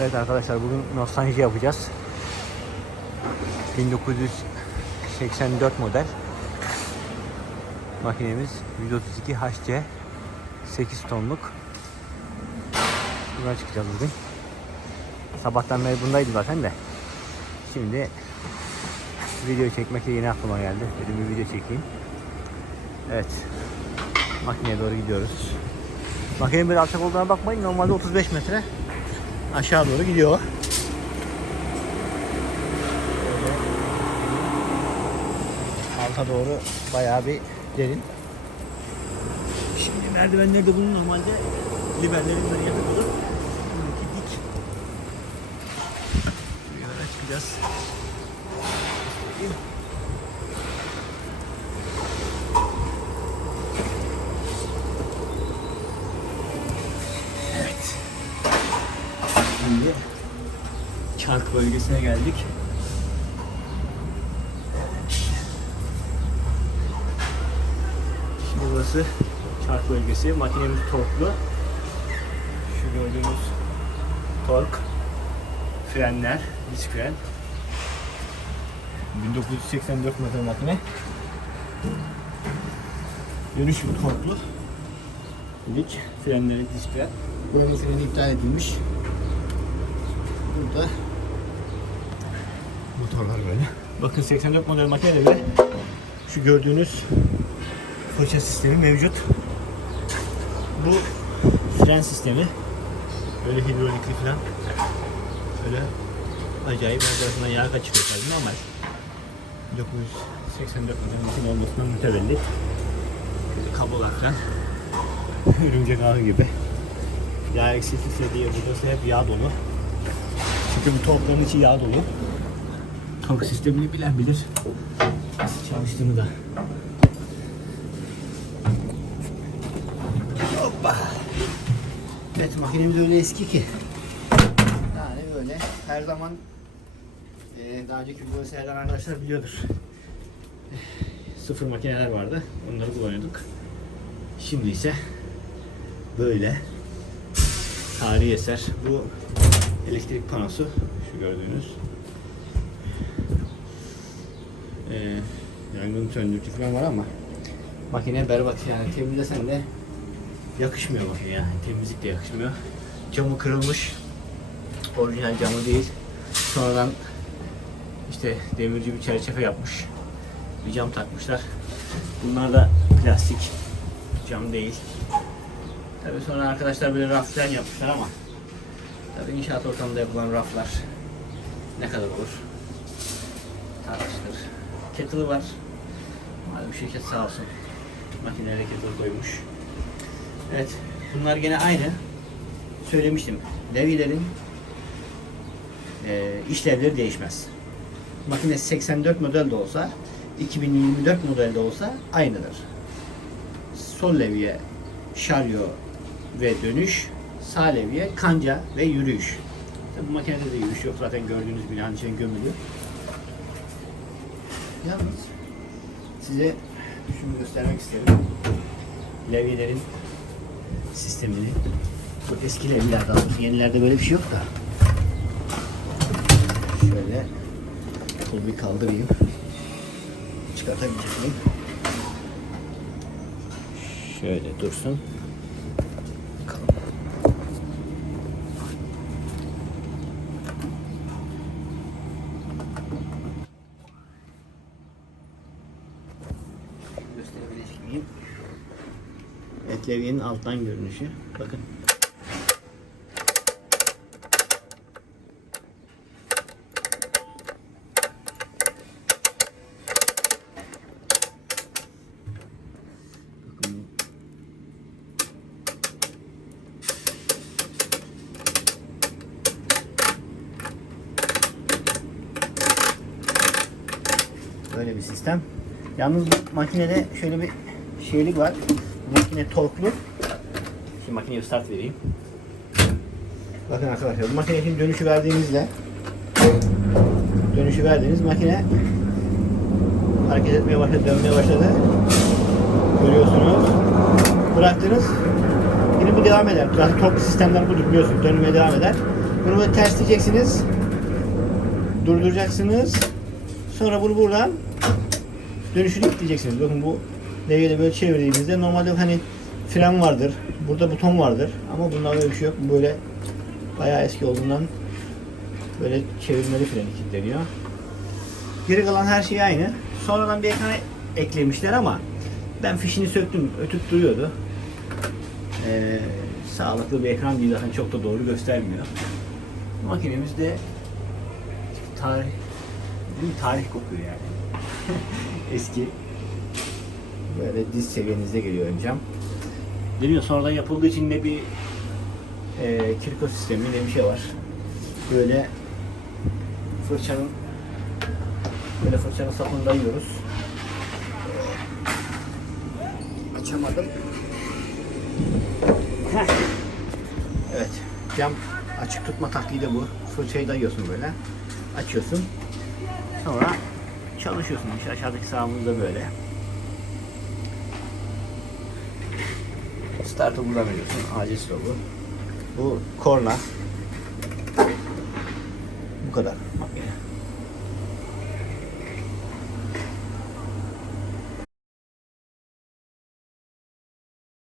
Evet arkadaşlar bugün nostalji yapacağız. 1984 model makinemiz 132 HC 8 tonluk. Buradan çıkacağız bugün. Sabahtan beri bundaydım zaten de. Şimdi video çekmek yeni aklıma geldi. Dedim bir video çekeyim. Evet. Makineye doğru gidiyoruz. Makinenin böyle alçak olduğuna bakmayın. Normalde 35 metre aşağı doğru gidiyor. Böyle Alta doğru bayağı bir derin. Şimdi merdivenlerde bunun normalde liberlerin böyle yatak olur. Bununki dik. Yukarı çıkacağız. Şimdi çark bölgesine geldik. Şimdi burası çark bölgesi. Makinemiz torklu. Şu gördüğünüz tork. Frenler, disk fren. 1984 model makine. Dönüşüm torklu. Dik frenleri disk fren. Buranın freni iptal edilmiş. Burada motorlar böyle. Bakın 84 model makinede bile şu gördüğünüz fırça sistemi mevcut. Bu fren sistemi. Böyle hidrolikli falan. Böyle acayip her tarafından yağ kaçırıyor tabii normal. 1984 model makine olmasından mütevellit. Böyle kablolar falan. Örümcek ağı gibi. Yağ eksiltirse diye burası hep yağ dolu. Çünkü bu torkların içi yağ dolu. Tork sistemini bilen bilir. Nasıl çalıştığını da. Hoppa. Evet makinemiz öyle eski ki. Yani böyle her zaman eee daha önceki videoyu seyreden arkadaşlar biliyordur. Sıfır makineler vardı. Onları kullanıyorduk. Şimdi ise böyle tarihi eser. Bu elektrik panosu şu gördüğünüz. Ee, yangın söndürücü falan var ama makine berbat yani temizlesen de yakışmıyor makine yani temizlik de yakışmıyor. Camı kırılmış. Orijinal camı değil. Sonradan işte demirci bir çerçeve yapmış. Bir cam takmışlar. Bunlar da plastik cam değil. Tabii sonra arkadaşlar böyle raf yapmışlar ama tabii inşaat ortamında yapılan raflar ne kadar olur tartışılır. Kettle'ı var. Malum şirket sağ olsun makinelere kettle koymuş. Evet bunlar gene aynı. Söylemiştim. Levilerin e, işlevleri değişmez. Makine 84 model de olsa 2024 model de olsa aynıdır. Sol levye şaryo ve dönüş, sağ levye kanca ve yürüyüş. Tabi bu makinede de yürüyüş yok zaten gördüğünüz binanın içine gömülü. Yalnız size şunu göstermek isterim. Levyelerin sistemini. Bu eski levyeler daha doğrusu yenilerde böyle bir şey yok da. Şöyle kolu bir kaldırayım. Çıkartabilecek miyim? Şöyle dursun. Evet levyenin alttan görünüşü. Bakın. Böyle bir sistem. Yalnız bu makinede şöyle bir şeylik var. Makine torklu. Şimdi makineye start vereyim. Bakın arkadaşlar bu makineye şimdi dönüşü verdiğinizde dönüşü verdiğiniz makine hareket etmeye başladı, dönmeye başladı. Görüyorsunuz. Bıraktınız. Yine bu devam eder. Zaten torklu sistemler budur biliyorsunuz. Dönmeye devam eder. Bunu böyle tersleyeceksiniz. Durduracaksınız. Sonra bunu buradan dönüşünü iptleyeceksiniz. Bakın bu levyeyle böyle çevirdiğinizde normalde hani fren vardır. Burada buton vardır. Ama bunda öyle bir şey yok. Böyle bayağı eski olduğundan böyle çevirmeli freni kilitleniyor. Geri kalan her şey aynı. Sonradan bir ekran eklemişler ama ben fişini söktüm. Ötüp duruyordu. Ee, sağlıklı bir ekran değil zaten çok da doğru göstermiyor. Makinemizde tarih değil mi? tarih kokuyor yani. Eski. Böyle diz seviyenizde geliyor ön cam. Deniyor sonradan yapıldığı için ne bir e, kirko sistemi ne bir şey var. Böyle fırçanın böyle fırçanın sapını dayıyoruz. Açamadım. Heh. Evet. Cam açık tutma taktiği de bu. Fırçayı dayıyorsun böyle. Açıyorsun. Sonra çalışıyorsun. İşte aşağıdaki sağımızda böyle. Startı buradan veriyorsun. Acil stopu. Bu korna. Bu kadar.